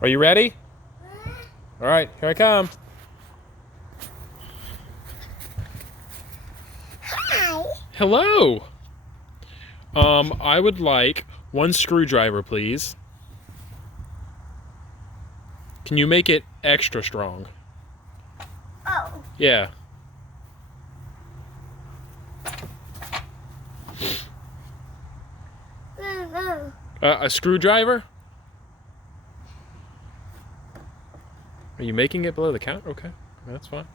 Are you ready? All right, here I come. Hi. Hello. I would like one screwdriver, please. Can you make it extra strong? Oh. Yeah. No. A screwdriver? Are you making it below the counter? Okay, that's fine.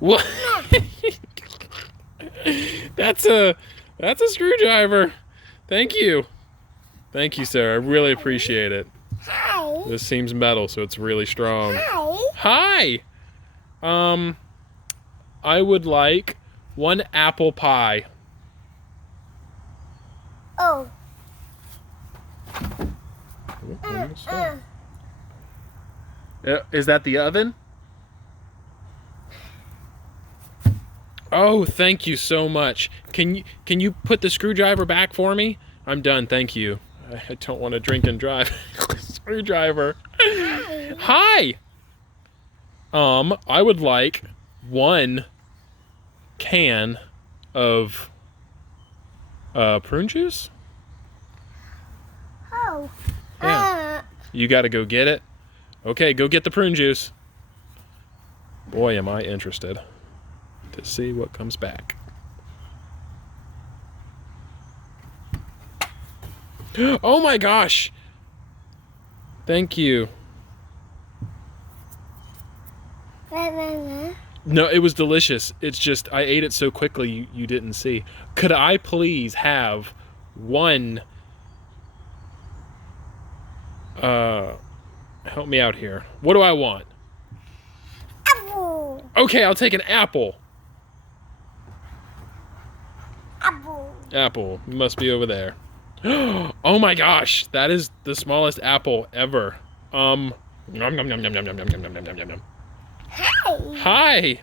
What? That's a screwdriver. Thank you. Thank you, sir. I really appreciate it. Hi. This seems metal, so it's really strong. Hi. Hi. I would like one apple pie. Oh. Is that the oven? Oh, thank you so much. Can you put the screwdriver back for me? I'm done, thank you. I don't want to drink and drive. Screwdriver. Hi. I would like one can of prune juice. Oh. Yeah. You got to go get it. Okay, go get the prune juice. Boy, am I interested to see what comes back. Oh my gosh! Thank you. No, it was delicious. It's just I ate it so quickly you didn't see. Could I please have one help me out here. What do I want? Apple. Okay, I'll take an apple. Apple. Apple must be over there. Oh my gosh, that is the smallest apple ever. Nom, nom, nom, nom, nom, nom, nom, nom, nom, nom, nom, nom. Hi. Hi.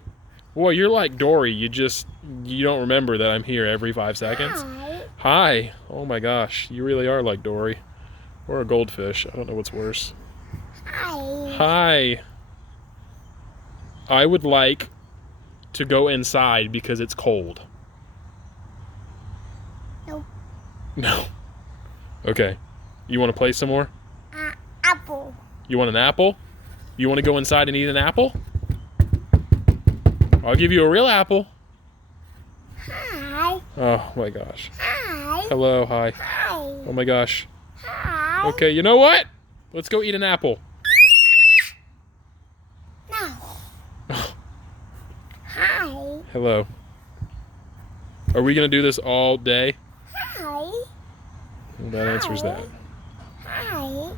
Boy, you're like Dory. You don't remember that I'm here every 5 seconds. Hi. Hi. Oh my gosh, you really are like Dory. Or a goldfish. I don't know what's worse. Hi. Hi. I would like to go inside because it's cold. Nope. No. Okay. You want to play some more? Apple. You want an apple? You want to go inside and eat an apple? I'll give you a real apple. Hi. Oh my gosh. Hi. Hello, hi. Hi. Oh my gosh. Hi. Okay, you know what? Let's go eat an apple. No. Hi. Hello. Are we going to do this all day? Hi. Well, that answers that. Hi.